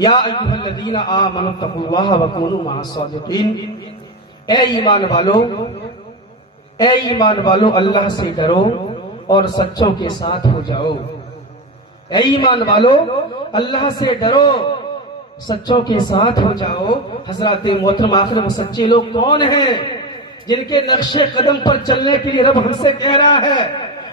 یا ایھا الذین آمنوا اتقوا اللہ وکونوا مع الصادقین، اے ایمان والو اللہ سے ڈرو اور سچوں کے ساتھ ہو جاؤ۔ اے ایمان والو اللہ سے ڈرو، سچوں کے ساتھ ہو جاؤ۔ حضرات محترم، آخر وہ سچے لوگ کون ہیں جن کے نقش قدم پر چلنے کے لیے رب ہم سے کہہ رہا ہے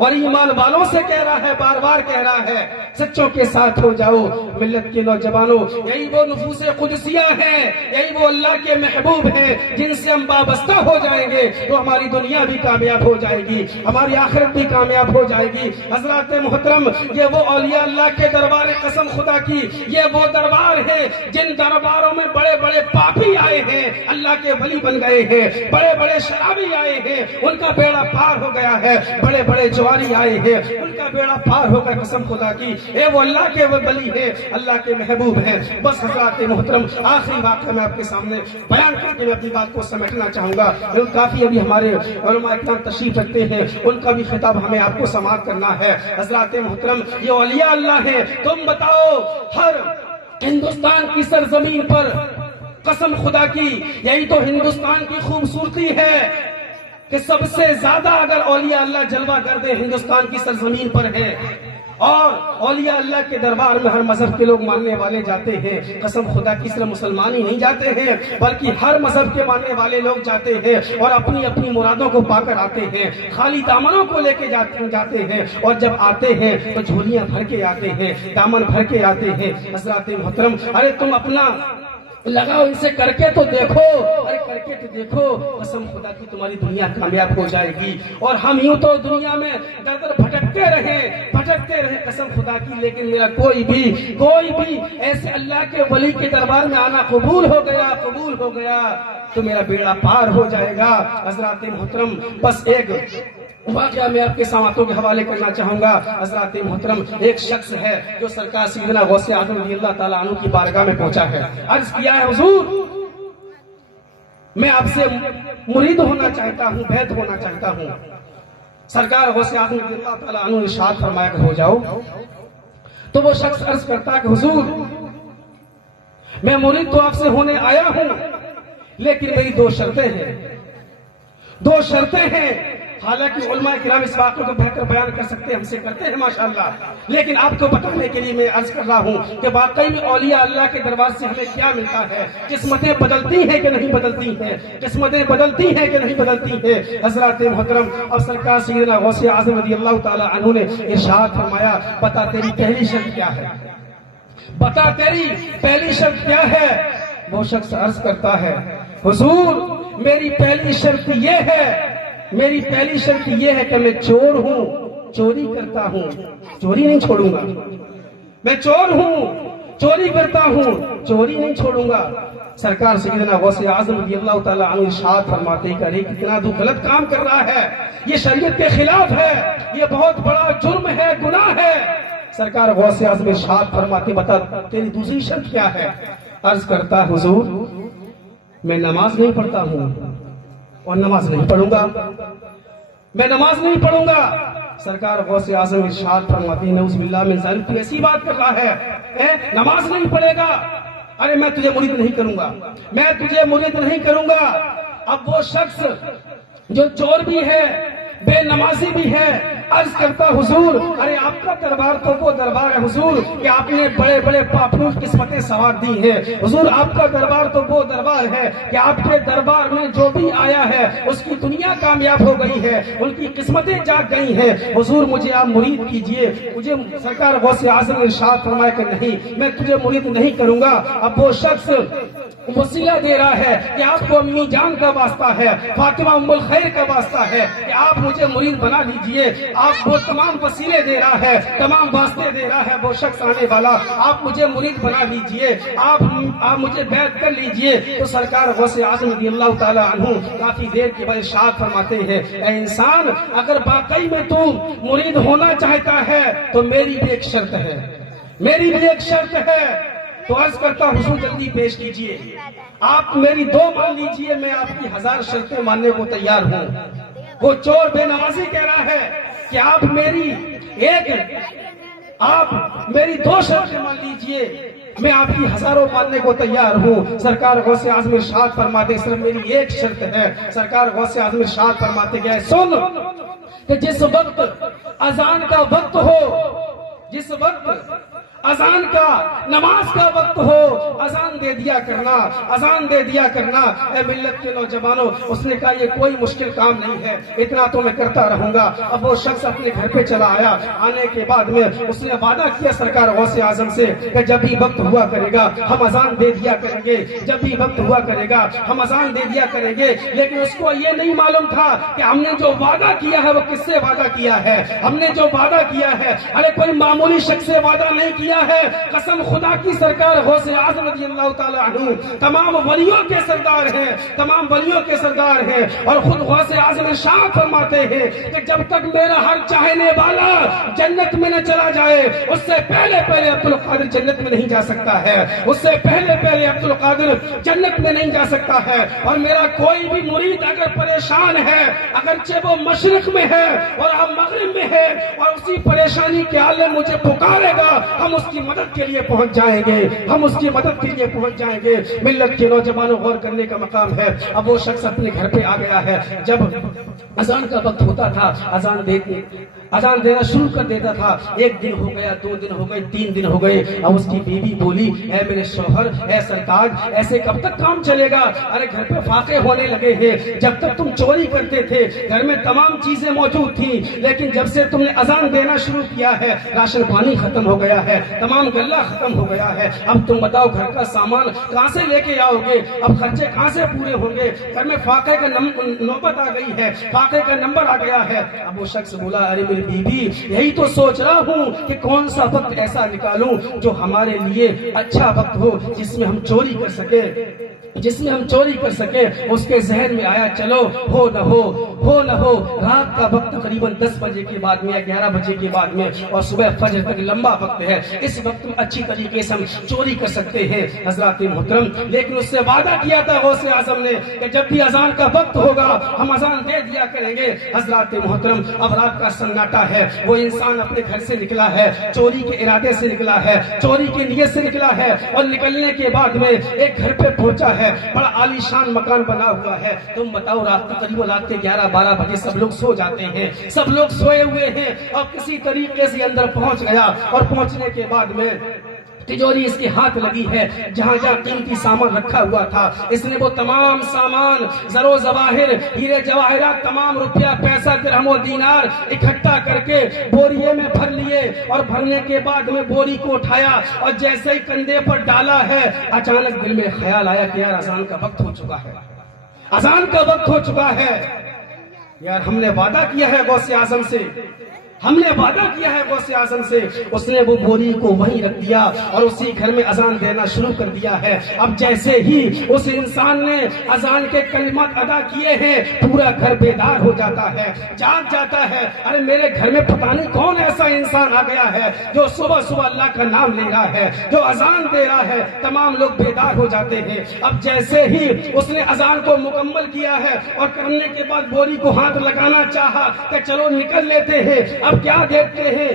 اور ایمان والوں سے کہہ رہا ہے، بار بار کہہ رہا ہے سچوں کے ساتھ ہو جاؤ۔ ملت کے نوجوانوں، یہی وہ نفوس قدسیہ ہیں، یہی وہ اللہ کے محبوب ہیں جن سے ہم وابستہ ہو جائیں گے تو ہماری دنیا بھی کامیاب ہو جائے گی، ہماری آخرت بھی کامیاب ہو جائے گی۔ حضرات محترم، یہ وہ اولیاء اللہ کے دربار، قسم خدا کی یہ وہ دربار ہے جن درباروں میں بڑے بڑے پاپی آئے ہیں، اللہ کے ولی بن گئے ہیں، بڑے بڑے شرابی آئے ہیں، ان کا بیڑا پار ہو گیا ہے، بڑے بڑے جواری آئے ہیں، ان کا بیڑا پار ہو گیا۔ قسم خدا کی اے وہ اللہ کے ولی ہیں، اللہ کے محبوب ہیں۔ بس حضرات محترم، آخری واقعہ میں آپ کے سامنے بیان کر کے میں اپنی بات کو سمیٹنا چاہوں گا۔ کافی ابھی ہمارے علماء اکرام تشریف رکھتے ہیں، ان کا بھی خطاب ہمیں آپ کو سماعت کرنا ہے۔ حضرات محترم، یہ اولیاء اللہ ہیں، تم بتاؤ ہر ہندوستان کی سرزمین پر، قسم خدا کی یہی تو ہندوستان کی خوبصورتی ہے کہ سب سے زیادہ اگر اولیاء اللہ جلوہ گردیں ہندوستان کی سرزمین پر ہیں، اور اولیاء اللہ کے دربار میں ہر مذہب کے لوگ ماننے والے جاتے ہیں۔ قسم خدا کی صرف مسلمان ہی نہیں جاتے ہیں بلکہ ہر مذہب کے ماننے والے لوگ جاتے ہیں اور اپنی اپنی مرادوں کو پا کر آتے ہیں، خالی دامنوں کو لے کے جاتے ہیں، اور جب آتے ہیں تو جھولیاں بھر کے آتے ہیں، دامن بھر کے آتے ہیں۔ حضرات محترم، ارے تم اپنا لگاؤ ان سے کر کے تو دیکھو، ارے کر کے تو دیکھو، قسم خدا کی تمہاری دنیا کامیاب ہو جائے گی۔ اور ہم یوں تو دنیا میں در در بھٹکتے رہے قسم خدا کی، لیکن میرا کوئی بھی ایسے اللہ کے ولی کے دربار میں آنا قبول ہو گیا تو میرا بیڑا پار ہو جائے گا۔ حضرات محترم، بس ایک واقعہ میں آپ کے سامعوں کے حوالے کرنا چاہوں گا۔ حضرات محترم، ایک شخص ہے جو سرکار سیدنا غوث اعظم رضی اللہ تعالیٰ عنہ کی بارگاہ میں پہنچا ہے، عرض کیا ہے حضور میں آپ سے مرید ہونا چاہتا ہوں، بیعت ہونا چاہتا ہوں۔ سرکار غوث اعظم رضی اللہ تعالیٰ عنہ نے ارشاد فرمایا کہ ہو جاؤ۔ تو وہ شخص عرض کرتا کہ حضور میں مرید تو آپ سے ہونے آیا ہوں، لیکن میری دو شرطیں ہیں۔ حالانکہ علماء کرام اس واقعے کو بہتر بیان کر سکتے ہیں، ہم سے کرتے ہیں ماشاءاللہ، لیکن آپ کو بتانے کے لیے میں عرض کر رہا ہوں کہ واقعی میں اولیاء اللہ کے دربار سے ہمیں کیا ملتا ہے۔ قسمتیں بدلتی ہیں کہ نہیں بدلتی ہیں؟ حضرات محترم، اب سرکار سیدنا غوث اعظم رضی اللہ تعالی عنہ نے ارشاد فرمایا، بتا تیری پہلی شرط کیا ہے؟ وہ شخص عرض کرتا ہے حضور میری پہلی شرط یہ ہے کہ میں چور ہوں، چوری کرتا ہوں، چوری نہیں چھوڑوں گا۔ میں چور ہوں، چوری کرتا ہوں، چوری نہیں چھوڑوں گا۔ سرکار سیدنا غوث اعظم رضی اللہ تعالیٰ عنہ ارشاد فرماتے کہ ارے کتنا تو غلط کام کر رہا ہے، یہ شریعت کے خلاف ہے، یہ بہت بڑا جرم ہے، گناہ ہے۔ سرکار غوث اعظم ارشاد فرماتے بتا تیری دوسری شرط کیا ہے؟ عرض کرتا حضور میں نماز نہیں پڑھتا ہوں اور نماز نہیں پڑھوں گا۔ سرکار غوث اعظم ارشاد فرماتے ہیں نعوذ باللہ من ذالک، تو ایسی بات کر رہا ہے نماز نہیں پڑھے گا، ارے میں تجھے مرید نہیں کروں گا۔ اب وہ شخص جو چور بھی ہے، بے نمازی بھی ہے، عرض کرتا حضور ارے آپ کا دربار تو وہ دربار ہے حضور کہ آپ نے بڑے بڑے پاپیوں کی قسمتیں سنوار دی ہیں۔ حضور آپ کا دربار تو وہ دربار ہے کہ آپ کے دربار میں جو بھی آیا ہے اس کی دنیا کامیاب ہو گئی ہے، ان کی قسمتیں جاگ گئی ہیں۔ حضور مجھے آپ مرید کیجئے۔ مجھے سرکار غوث اعظم نے ارشاد فرمایا کہ نہیں، میں تجھے مرید نہیں کروں گا۔ اب وہ شخص وسیلہ دے رہا ہے کہ آپ کو امی جان کا واسطہ ہے، فاطمہ ام الخیر کا واسطہ ہے کہ آپ مجھے مرید بنا لیجئے۔ آپ وہ تمام وسیلے دے رہا ہے، تمام واسطے دے رہا ہے وہ شخص آنے والا، آپ مجھے مرید بنا لیجئے، آپ مجھے بیعت کر لیجئے۔ تو سرکار غوث اعظم رضی اللہ تعالی عنہ کافی دیر کے بعد ارشاد فرماتے ہیں اے انسان اگر واقعی میں تو مرید ہونا چاہتا ہے تو میری بھی ایک شرط ہے۔ تو عرض کرتا حضور جلدی پیش کیجئے، آپ میری 2 مان لیجئے، میں آپ کی 1000 شرطیں ماننے کو تیار ہوں۔ وہ چور بے نمازی کہہ رہا ہے کہ آپ میری 2 شرطیں مان لیجئے۔ میں آپ کی ہزاروں ماننے کو تیار ہوں. سرکار غوث اعظم ارشاد فرماتے صرف میری ایک شرط ہے. سرکار غوث اعظم ارشاد فرماتے کیا ہے؟ سن کہ جس وقت اذان کا وقت ہو، جس وقت اذان کا نماز کا وقت ہو، اذان دے دیا کرنا، اذان دے دیا کرنا. اے ملت کے نوجوانوں، اس نے کہا یہ کوئی مشکل کام نہیں ہے، اتنا تو میں کرتا رہوں گا. اب وہ شخص اپنے گھر پہ چلا آیا. آنے کے بعد میں اس نے وعدہ کیا سرکار غوث اعظم سے کہ جب بھی وقت ہوا کرے گا ہم اذان دے دیا کریں گے، جب بھی وقت ہوا کرے گا ہم اذان دے دیا کریں گے. لیکن اس کو یہ نہیں معلوم تھا کہ ہم نے جو وعدہ کیا ہے وہ کس سے وعدہ کیا ہے. ہم نے جو وعدہ کیا ہے ارے کوئی معمولی شخص سے وعدہ نہیں کیا ہے. قسم خدا کی سرکار غوث اعظم رضی اللہ تعالی عنہ تمام ولیوں کے سردار ہیں، تمام ولیوں کے سردار ہیں. اور خود غوث اعظم ارشاد فرماتے ہیں کہ جب تک میرا ہر چاہنے والا جنت میں نہ چلا جائے اس سے پہلے عبد القادر جنت میں نہیں جا سکتا ہے، اس سے پہلے عبد القادر جنت میں نہیں جا سکتا ہے. اور میرا کوئی بھی مرید اگر پریشان ہے، اگرچہ وہ مشرق میں ہے اور ہم مغرب میں ہے، اور اسی پریشانی کے حال میں مجھے پکارے گا، ہم اس کی مدد کے لیے پہنچ جائیں گے، ہم اس کی مدد کے لیے پہنچ جائیں گے. ملت کے نوجوانوں غور کرنے کا مقام ہے. اب وہ شخص اپنے گھر پہ آ گیا ہے. جب اذان کا وقت ہوتا تھا اذان دینا شروع کر دیتا تھا. ایک دن ہو گیا، 2 دن ہو گئے، 3 دن ہو گئے. اب اس کی بیوی بولی اے میرے شوہر، اے سرتاج، ایسے کب تک کام چلے گا؟ ارے گھر پہ فاقے ہونے لگے ہیں. جب تک تم چوری کرتے تھے گھر میں تمام چیزیں موجود تھیں، لیکن جب سے تم نے اذان دینا شروع کیا ہے راشن پانی ختم ہو گیا ہے، تمام غلہ ختم ہو گیا ہے. اب تم بتاؤ گھر کا سامان کہاں سے لے کے آؤ گے؟ اب خرچے کہاں سے پورے ہوں گے؟ گھر میں فاقے کا نوبت آ گئی ہے، فاقے کا نمبر آ گیا ہے. اب وہ شخص بولا ارے میری بیوی یہی تو سوچ رہا ہوں کہ کون سا وقت ایسا نکالوں جو ہمارے لیے اچھا وقت ہو، جس میں ہم چوری کر سکے، جس میں ہم چوری کر سکے. اس کے ذہن میں آیا چلو ہو نہ ہو رات کا وقت تقریباً 10 بجے کے بعد میں یا 11 بجے کے بعد میں، اور صبح فجر تک لمبا وقت ہے، اس وقت میں اچھی طریقے سے ہم چوری کر سکتے ہیں. حضرات محترم، لیکن اس سے وعدہ کیا تھا غوث اعظم نے کہ جب بھی اذان کا وقت ہوگا ہم اذان دے دیا کریں گے. حضرات محترم، اب رات کا سناٹا ہے. وہ انسان اپنے گھر سے نکلا ہے، چوری کے ارادے سے نکلا ہے، چوری کی نیت سے نکلا ہے، اور نکلنے کے بعد میں ایک گھر پہ پہنچا ہے. بڑا عالیشان مکان بنا ہوا ہے. تم بتاؤ رات تقریباً رات کے 11-12 بجے سب لوگ سو جاتے ہیں، سب لوگ سوئے ہوئے ہیں. اور کسی طریقے سے اندر پہنچ گیا، اور پہنچنے کے بعد میں تجوری اس کے ہاتھ لگی ہے. جہاں قیمتی سامان رکھا ہوا تھا اس نے وہ تمام سامان زر و زواہر، ہیرے جواہرات، تمام روپیہ پیسہ درہم و دینار اکٹھا کر کے بوریے میں بھر لیے. اور بھرنے کے بعد میں بوری کو اٹھایا اور جیسے ہی کندھے پر ڈالا ہے اچانک دل میں خیال آیا کہ یار اذان کا وقت ہو چکا ہے، اذان کا وقت ہو چکا ہے. یار ہم نے وعدہ کیا ہے غوث اعظم سے، ہم نے وعدہ کیا ہے غوث اعظم سے. اس نے وہ بوری کو وہیں رکھ دیا اور اسی گھر میں اذان دینا شروع کر دیا ہے. اب جیسے ہی اس انسان نے اذان کے کلمات ادا کیے ہیں پورا گھر بیدار ہو جاتا ہے، جاگ جاتا ہے. ارے میرے گھر میں پتہ نہیں کون ایسا انسان آ گیا ہے جو صبح صبح اللہ کا نام لے رہا ہے، جو اذان دے رہا ہے. تمام لوگ بیدار ہو جاتے ہیں. اب جیسے ہی اس نے اذان کو مکمل کیا ہے اور کرنے کے بعد بوری کو ہاتھ لگانا چاہا کہ چلو نکل لیتے ہیں. اب کیا دیکھتے ہیں،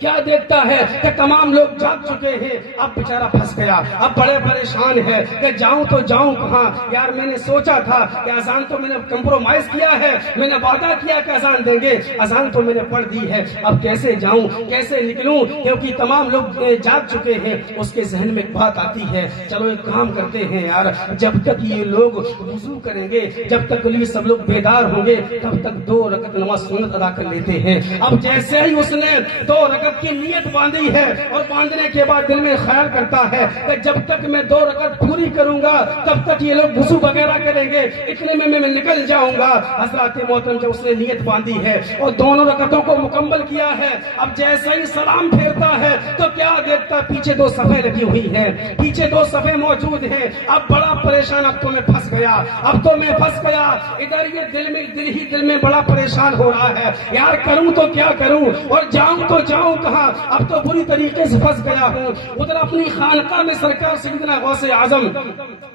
کیا دیکھتا ہے کہ تمام لوگ جاگ چکے ہیں. اب بیچارہ پھنس گیا، اب بڑے پریشان ہے کہ جاؤں تو جاؤں کہاں. یار میں نے سوچا تھا کہ اذان تو میں نے کمپرومائز کیا ہے، میں نے وعدہ کیا کہ اذان دیں گے، اذان تو میں نے پڑھ دی ہے، اب کیسے جاؤں، کیسے نکلوں، کیونکہ تمام لوگ جاگ چکے ہیں. اس کے ذہن میں ایک بات آتی ہے چلو ایک کام کرتے ہیں یار، جب تک یہ لوگ وضو کریں گے، جب تک یہ سب لوگ بیدار ہوں گے تب تک 2 رکعت نماز سنت ادا کر لیتے ہیں. اب جیسے ہی اس نے 2 رکعت کی نیت باندھی ہے اور باندھنے کے بعد دل میں خیال کرتا ہے کہ جب تک میں 2 رکعت پوری کروں گا تب تک یہ لوگ وضو وغیرہ کریں گے، اتنے میں نکل جاؤں گا. حضرات محترم، جب اس نے نیت باندھی ہے اور دونوں رکعتوں کو مکمل کیا ہے، اب جیسے ہی سلام پھیرتا ہے تو کیا دیکھتا پیچھے 2 صفیں لگی ہوئی ہیں، پیچھے 2 صفیں موجود ہیں. اب بڑا پریشان، اب تو میں پھنس گیا، اب تو میں پھنس گیا. ادھر یہ دل میں بڑا پریشان ہو رہا ہے، یار کروں تو کیا کروں اور جاؤں تو جاؤں کہا اب تو بری طریقے سے پھنس گیا ہوں. ادھر اپنی خانقاہ میں سرکار سیدنا غوث اعظم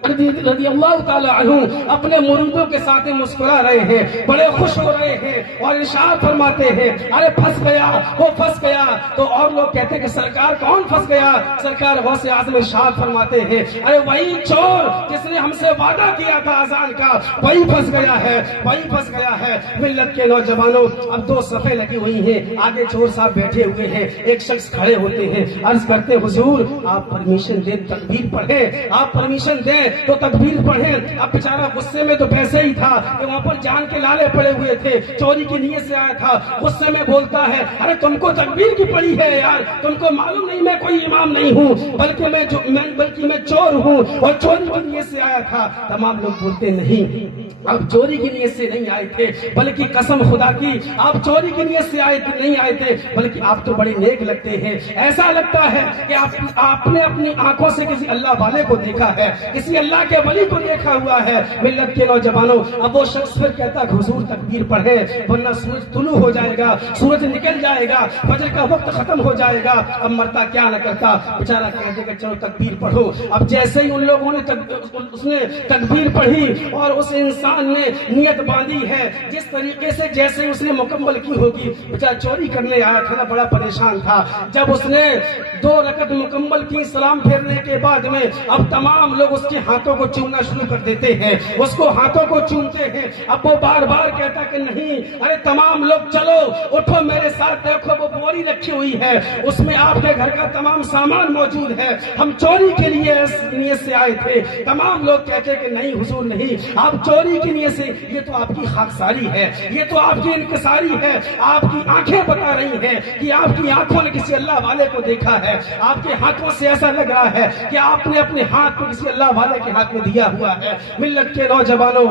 رضی اللہ تعالی عنہ اپنے مریدوں کے ساتھ مسکرا رہے ہیں, بڑے خوش ہو رہے ہیں اور ارشاد فرماتے ہیں ارے پھنس گیا, وہ پھنس گیا. تو اور لوگ کہتے ہیں کہ سرکار کون پھنس گیا؟ سرکار غوث اعظم ارشاد فرماتے ہیں ارے وہی چور جس نے ہم سے وعدہ کیا تھا اذان کا, وہی پھنس گیا ہے, وہی پھنس گیا ہے. ملت کے نوجوانوں, اب 2 صفیں لگی ہوئی ہیں, آگے چور صاحب بیٹھے ہوئے ہیں, ایک شخص کھڑے ہوتے ہیں, عرض کرتے حضور آپ پرمیشن دیں تکبیر پڑھیں, آپ پرمیشن دیں تو تکبیر پڑھیں. اب بیچارہ غصے میں تو پیسے ہی تھا کہ وہاں پر جان کے لالے پڑے ہوئے تھے, چوری کی نیت سے آیا تھا, غصے میں بولتا ہے ارے تم کو تکبیر کی پڑی ہے یار, تم کو معلوم نہیں میں کوئی امام نہیں ہوں بلکہ میں چور ہوں اور چوری کی نیت سے آیا تھا. تمام لوگ بولتے نہیں آپ چوری کی نیت سے نہیں آئے تھے, بلکہ قسم خدا کی آپ چوری کی نیت سے نہیں آئے تھے, بلکہ آپ تو بڑے نیک لگتے ہیں. ایسا لگتا ہے کہ آپ نے اپنی آنکھوں سے کسی اللہ والے کو دیکھا ہے, کسی اللہ کے ولی کو دیکھا ہوا ہے. ملت کے نوجوانوں, اب وہ شخص پھر کہتا ہے حضور تکبیر پڑھے ورنہ سورج طلوع ہو جائے گا, سورج نکل جائے گا, فجر کا وقت ختم ہو جائے گا. اب مرتا کیا نہ کرتا, بیچارہ کہتے کہ چلو تکبیر پڑھو. اب جیسے ہی ان لوگوں نے اس نے تکبیر پڑھی اور اس انسان نے نیت باندھی ہے جس طریقے سے جیسے اس نے مکمل کی ہوگی, بیچارہ چوری کرنے آیا تھا نا, بڑا پریشان تھا. جب اس نے 2 رکعت مکمل کی, سلام پھیرنے کے بعد میں اب تمام لوگ اس کے ہاتھوں کو چومنا شروع کر دیتے ہیں, اس کو ہاتھوں کو چومتے ہیں. اب وہ بار بار کہتا کہ نہیں, ارے تمام لوگ چلو اٹھو میرے ساتھ, دیکھو وہ بوری رکھی ہوئی ہے, اس میں آپ کے گھر کا تمام سامان موجود ہے, ہم چوری کے لیے اس نیت سے آئے تھے. تمام لوگ کہتے کہ نہیں حضور نہیں, آپ چوری کی نیت سے, یہ تو آپ کی خاکساری ہے, یہ تو آپ کی انکساری ہے. آپ کی آنکھیں بتا رہی ہیں کہ آپ کی آنکھوں نے کسی اللہ والے کو دیکھا ہے, آپ کے ہاتھوں سے ایسا لگ رہا ہے کہ آپ نے اپنے ہاتھ کو کسی اللہ والے کے ہاتھ میں دیا ہوا ہے. ملت کے نوجوانوں,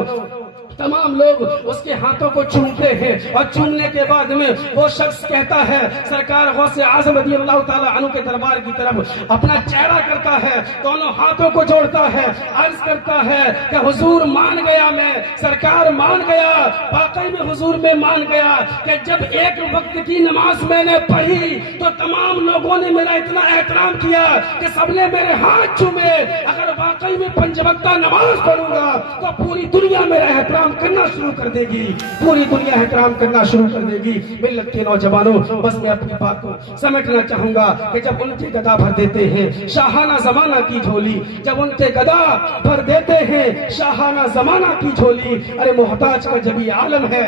تمام لوگ اس کے ہاتھوں کو چومتے ہیں اور چومنے کے بعد میں وہ شخص کہتا ہے, سرکار غوث اعظم رضی اللہ تعالی عنہ کے دربار کی طرف اپنا چہرہ کرتا ہے, دونوں ہاتھوں کو جوڑتا ہے, عرض کرتا ہے کہ حضور مان گیا, میں سرکار مان گیا, واقعی میں حضور میں مان گیا کہ جب ایک وقت کی نماز میں نے پڑھی تو تمام لوگوں نے میرا اتنا احترام کیا کہ سب نے میرے ہاتھ چومے. اگر واقعی میں 5 وقتہ نماز پڑھوں گا تو پوری دنیا میرا احترام کرنا شروع کر دے گی, پوری دنیا احترام کرنا شروع کر دے گی. ملت کے نوجوانوں, بس میں اپنی بات کو سمیٹنا چاہوں گا کہ جب ان کے گدا بھر دیتے ہیں شاہانہ زمانہ کی جھولی, جب ان کے گدا بھر دیتے ہیں شاہانہ زمانہ کی جھولی, ارے محتاج کا جب یہ عالم ہے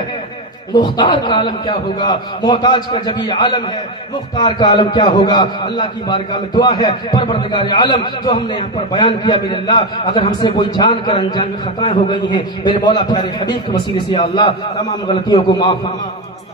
مختار کا عالم کیا ہوگا, محتاج کا جب یہ عالم ہے مختار کا عالم کیا ہوگا. اللہ کی بارگاہ میں دعا ہے, پروردگار عالم جو ہم نے یہاں پر بیان کیا, میرے اللہ اگر ہم سے کوئی جان کر انجان میں خطائیں ہو گئی ہیں, میرے مولا پیارے حبیب کے وسیلے سے یا اللہ تمام غلطیوں کو معاف فرما.